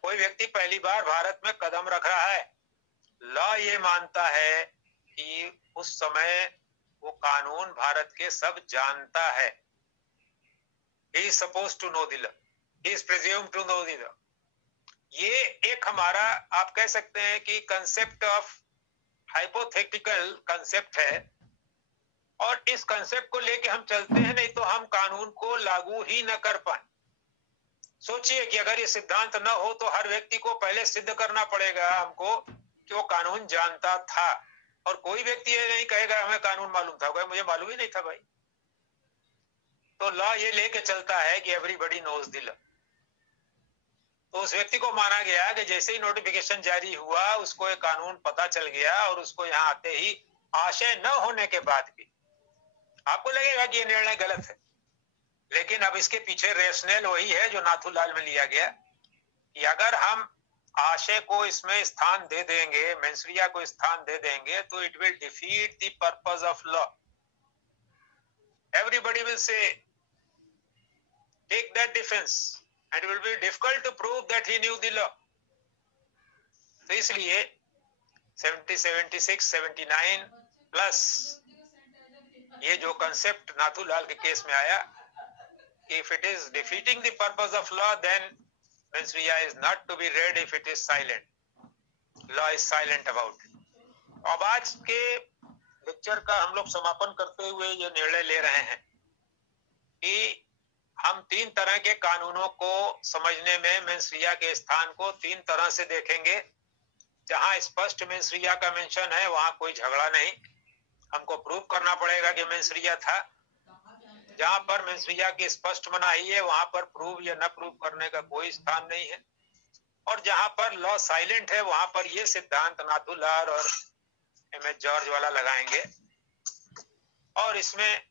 कोई व्यक्ति पहली बार भारत में कदम रख रहा है। लॉ ये मानता है कि उस समय वो कानून भारत के सब जानता है। He is supposed to know the law, he is presumed to know the law। ये एक हमारा आप कह सकते हैं कि कंसेप्ट ऑफ हाइपोथेटिकल कंसेप्ट है, और इस कंसेप्ट को लेके हम चलते हैं, नहीं तो हम कानून को लागू ही न कर पाए। सोचिए कि अगर ये सिद्धांत न हो तो हर व्यक्ति को पहले सिद्ध करना पड़ेगा हमको कि वो कानून जानता था, और कोई व्यक्ति ये नहीं कहेगा हमें कानून मालूम था, मुझे मालूम ही नहीं था भाई। तो लॉ ये लेके चलता है कि एवरीबॉडी नोज द लॉ। तो उस व्यक्ति को माना गया कि जैसे ही नोटिफिकेशन जारी हुआ उसको ये कानून पता चल गया, और उसको यहाँ आते ही आशय न होने के बाद भी आपको लगेगा कि ये निर्णय गलत है, लेकिन अब इसके पीछे रेशनल वही है जो नाथूलाल में लिया गया कि अगर हम आशय को इसमें स्थान दे देंगे, मेंसरिया को स्थान दे देंगे, तो it will defeat the purpose of law. Everybody will say take that defence and will be difficult to prove that he knew the law. तो इसलिए 70, 76, 79 प्लस ये जो कंसेप्ट नाथूलाल के केस में आया कि if it is defeating the purpose of law, then mensria is not to be read if it is silent. Law is silent about it. अब आज के लेक्चर का हम लोग समापन करते हुए ये निर्णय ले रहे हैं कि हम 3 तरह के कानूनों को समझने में मेंसरिया के स्थान को 3 तरह से देखेंगे। जहां स्पष्ट मेंसरिया का मेंशन है वहां कोई झगड़ा नहीं, हमको प्रूव करना पड़ेगा कि मेंसरिया था। जहां पर मेंसरिया की स्पष्ट मनाही है वहां पर प्रूव या न प्रूव करने का कोई स्थान नहीं है, और जहां पर लॉ साइलेंट है वहां पर ये सिद्धांत नाथुलाल और एमएच जॉर्ज वाला लगाएंगे। और इसमें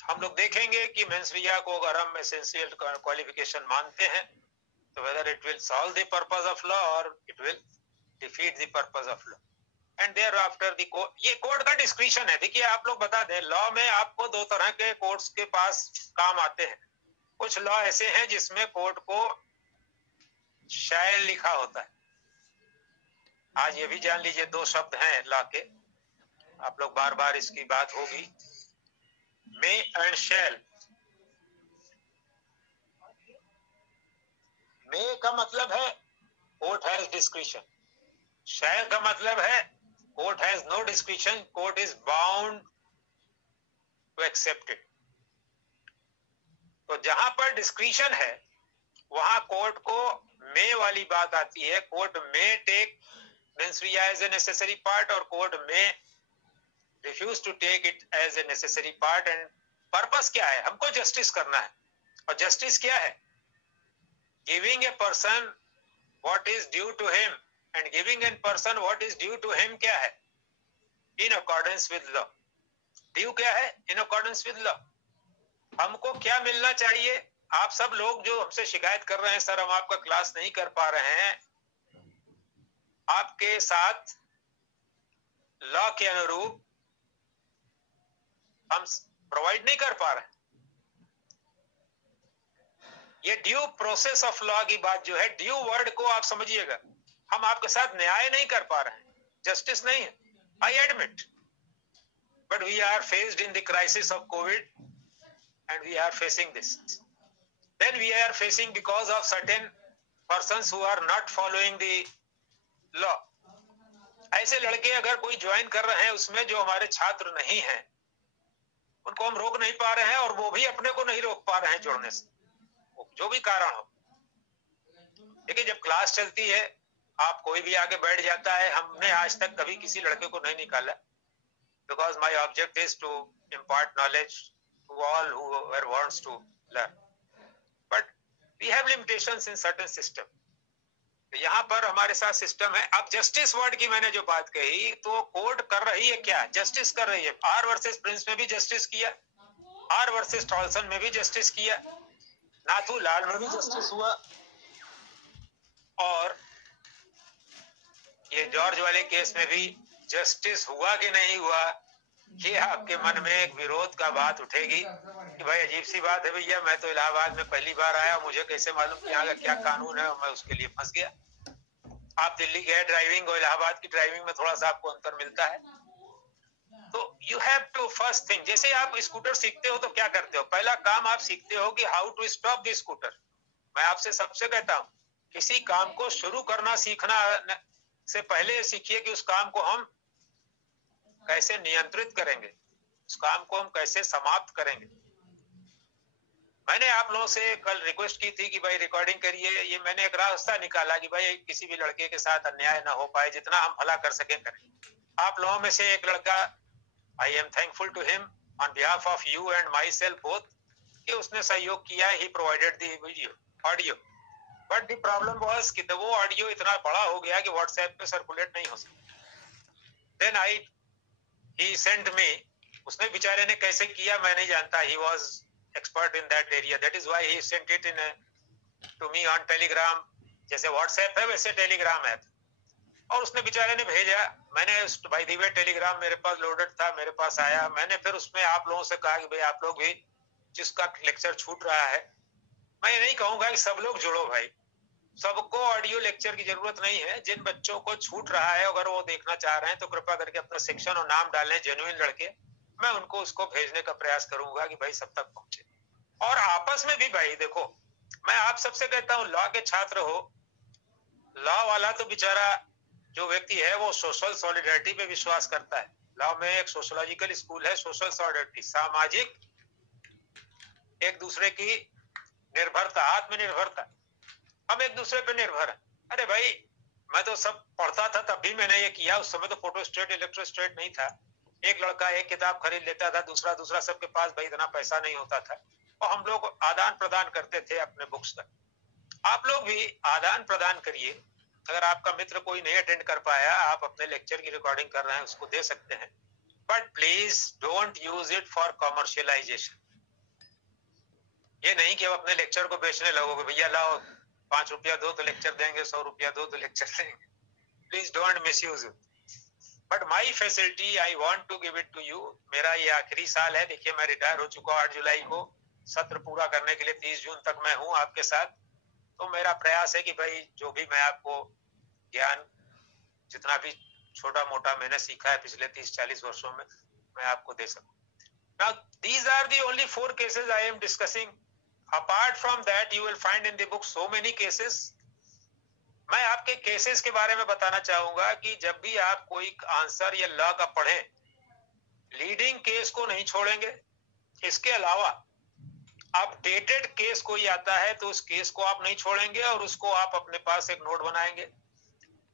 हम लोग देखेंगे कि मेंसरिया को अगर हम एसेंशियल क्वालिफिकेशन मानते हैं तो whether it will solve the purpose of law और it will defeat the purpose of law. And thereafter the court, ये कोर्ट का डिस्क्रिप्शन है। देखिए आप लोग बता दें, लॉ में आपको दो तरह के कोर्ट्स के पास काम आते हैं। कुछ लॉ ऐसे हैं जिसमें कोर्ट को शैल लिखा होता है। आज ये भी जान लीजिए, दो शब्द हैं लॉ के, आप लोग बार बार इसकी बात होगी, मे एंड शैल। मे का मतलब है कोर्ट हैज डिस्क्रिशन, शैल का मतलब है court has no discretion, court is bound to accept it. तो जहां पर डिस्क्रिशन है वहां कोर्ट को मे वाली बात आती है। Court may take mens rea as a necessary part और court may refuse to take it as a necessary part. And purpose क्या है? हमको जस्टिस करना है, और जस्टिस क्या है? Giving a person what is due to him, and giving an person what is due to him क्या है? In accordance with law. Due क्या है? In accordance with law. हमको क्या मिलना चाहिए? आप सब लोग जो हमसे शिकायत कर रहे हैं, सर हम आपका क्लास नहीं कर पा रहे हैं, आपके साथ लॉ के अनुरूप हम प्रोवाइड नहीं कर पा रहे हैं। ये ड्यू प्रोसेस ऑफ लॉ की बात जो है, ड्यू वर्ड को आप समझिएगा, हम आपके साथ न्याय नहीं कर पा रहे हैं, जस्टिस नहीं है। I admit, but we are faced in the crisis of Covid and we are facing this. Then we are facing because of certain persons who are not following the law. ऐसे लड़के अगर कोई join कर रहे हैं उसमें जो हमारे छात्र नहीं हैं, उनको हम रोक नहीं पा रहे हैं, और वो भी अपने को नहीं रोक पा रहे हैं जुड़ने से, जो भी कारण हो। देखिए जब क्लास चलती है आप कोई भी आके बैठ जाता है, हमने आज तक कभी किसी लड़के को नहीं निकाला, because my object is to impart knowledge to all whoever wants to learn, but we have limitations in certain system. तो यहाँ पर हमारे साथ सिस्टम है। अब जस्टिस वर्ड की मैंने जो बात कही, तो कोर्ट कर रही है क्या? जस्टिस कर रही है। आर वर्सेस प्रिंस में भी जस्टिस किया, आर वर्सेस टॉल्सन में भी जस्टिस किया, नाथुलाल में भी जस्टिस हुआ, और ये जॉर्ज वाले केस में भी जस्टिस हुआ कि नहीं हुआ। ये आपके मन में एक विरोध का बात उठेगी कि भाई अजीब सी बात है भैया, मैं तो इलाहाबाद में पहली बार आया, मुझे कैसे मालूम कि यहाँ का क्या कानून है, और मैं उसके लिए फंस गया। आप दिल्ली गए ड्राइविंग और इलाहाबाद की ड्राइविंग में थोड़ा सा आपको अंतर मिलता है। तो you have to first thing, जैसे आप स्कूटर सीखते हो तो क्या करते हो? पहला काम आप सीखते हो कि how to stop the scooter. मैं आपसे सबसे कहता हूँ, किसी काम को शुरू करना सीखना से पहले सीखिए कि उस काम को हम कैसे नियंत्रित करेंगे, उस काम को हम कैसे समाप्त करेंगे। मैंने आप लोगों से कल रिक्वेस्ट की थी कि भाई रिकॉर्डिंग करिए। ये मैंने एक रास्ता निकाला कि भाई किसी भी लड़के के साथ अन्याय ना हो पाए, जितना हम भला कर सके करें। आप लोगों में से एक लड़का, I am thankful to him on behalf of you and myself both, कि उसने सहयोग किया। He provided the video audio, but the problem was कि वो ऑडियो इतना बड़ा हो गया कि व्हाट्सएप पे सर्कुलेट नहीं हो सकता। देन he sent me, उसने बेचारे ने कैसे किया मैं नहीं जानता, he was expert in that area, that is why he sent it to me on Telegram। जैसे WhatsApp है वैसे Telegram है, और उसने बेचारे ने भेजा। मैंने by the way Telegram मेरे पास लोडेड था, मेरे पास आया। मैंने फिर उसमें आप लोगों से कहा कि भाई आप लोग भी जिसका लेक्चर छूट रहा है, मैं नहीं कहूंगा कि सब लोग जुड़ो भाई, सबको ऑडियो लेक्चर की जरूरत नहीं है। जिन बच्चों को छूट रहा है अगर वो देखना चाह रहे हैं तो कृपया करके अपना सेक्शन और नाम डालें, जेन्युइन लड़के, मैं उनको उसको भेजने का प्रयास करूंगा कि भाई सब तक पहुंचे। और आपस में भी भाई देखो, मैं आप सबसे कहता हूँ, लॉ के छात्र हो, लॉ वाला तो बेचारा जो व्यक्ति है वो सोशल सॉलिडरिटी पे विश्वास करता है। लॉ में एक सोशोलॉजिकल स्कूल है, सोशल सॉलिडरिटी, सामाजिक एक दूसरे की निर्भरता, आत्मनिर्भरता। हम एक दूसरे पे निर्भर है। अरे भाई मैं तो सब पढ़ता था तब भी मैंने ये किया, उस समय तो फोटो स्टेट इलेक्ट्रो स्टेट नहीं था। एक लड़का एक किताब खरीद लेता था, दूसरा सबके पास भाई इतना पैसा नहीं होता था, और हम लोग आदान प्रदान करते थे अपने बुक्स का। आप लोग भी आदान प्रदान करिए। अगर आपका मित्र कोई नहीं अटेंड कर पाया, आप अपने लेक्चर की रिकॉर्डिंग कर रहे हैं, उसको दे सकते हैं, but please don't use it for commercialisation. ये नहीं कि अब अपने लेक्चर को बेचने लगोगे, भैया लाओ 5 रुपया दो तो लेक्चर देंगे, 100 रुपया दो तो लेक्चर देंगे। Please don't misuse it. But my facility I want to give it to you. मेरा ये आखिरी साल है, देखिए मैं रिटायर हो चुका हूँ 8 जुलाई को, सत्र पूरा करने के लिए 30 जून तक मैं हूँ आपके साथ। तो मेरा प्रयास है कि भाई जो भी मैं आपको ज्ञान जितना भी छोटा मोटा मैंने सीखा है पिछले 30-40 वर्षों में, मैं आपको दे सकूं। Now these are the only 4 cases I am discussing. Apart from that you will find in the book so many cases. मैं आपके केसेस के बारे में बताना चाहूंगा कि जब भी आप कोई आंसर या लॉ का पढ़ें, लीडिंग केस को नहीं छोड़ेंगे। इसके अलावा अपडेटेड केस कोई आता है तो उस केस को आप नहीं छोड़ेंगे और उसको आप अपने पास एक नोट बनाएंगे।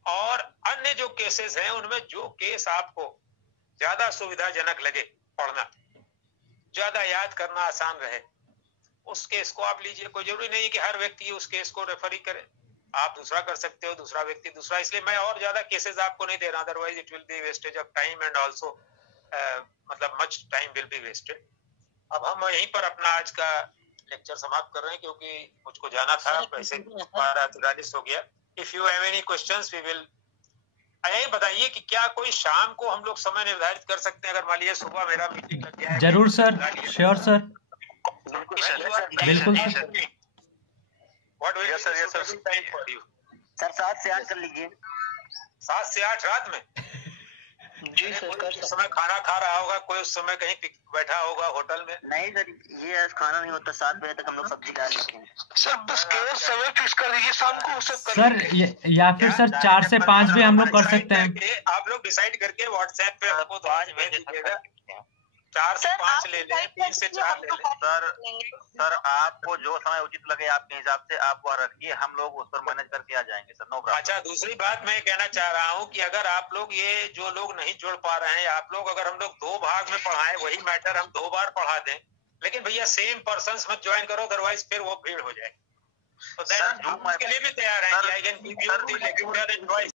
और अन्य जो केसेस हैं उनमें जो केस आपको ज्यादा सुविधाजनक लगे पढ़ना, ज्यादा याद करना आसान रहे, उस केस को आप लीजिए। कोई जरूरी नहीं है कि हर व्यक्ति उस केस को रेफर ही करे, आप दूसरा कर सकते हो, दूसरा व्यक्ति दूसरा। इसलिए मैं और ज्यादा केसेस आपको नहीं दे रहा, otherwise it will be wastage of time and also मतलब much time will be wasted. अब हम यहीं पर अपना आज का लेक्चर समाप्त कर रहे हैं क्योंकि मुझको जाना था, वैसे 12:43 हो गया। If you have any questions we will. यही बताइए कि क्या कोई शाम को हम लोग समय निर्धारित कर सकते हैं? अगर मान लीजिए सुबह मेरा मीटिंग लग गया है। जरूर सर, श्योर सर, बिल्कुल sir. What will sir time for you? Sir 7 से 8 कर लीजिए। 7 से 8 रात में? जी सर। उस समय खाना खा रहा होगा कोई, उस समय कहीं बैठा होगा होटल में। नहीं सर, ये खाना नहीं होता, 7 बजे तक हम लोग सब्जी खा लेते हैं। सर बस केवल समय फिक्स कर दीजिए, शाम को सब कर सर या फिर सर 4 से 5 भी हम लोग कर सकते हैं। आप लोग डिसाइड करके व्हाट्सएप पे हमको 5 भेज दीजिएगा। 4 से 5 ले लें, 3 से 4 ले लें। सर आपको जो समय उचित लगे आपके हिसाब से आप वह रखिए, हम लोग उस पर मैनेज करके आ जाएंगे सर, नो प्रॉब्लम। अच्छा, दूसरी बात मैं कहना चाह रहा हूँ कि अगर आप लोग ये जो लोग नहीं जुड़ पा रहे हैं, आप लोग अगर हम लोग 2 भाग में पढ़ाएं, वही मैटर हम 2 बार पढ़ा दें, लेकिन भैया सेम पर्सन्स मत ज्वाइन करो, अदरवाइज फिर वो भीड़ हो जाए। तो के लिए भी तैयार है कि I can give you the lecture in voice.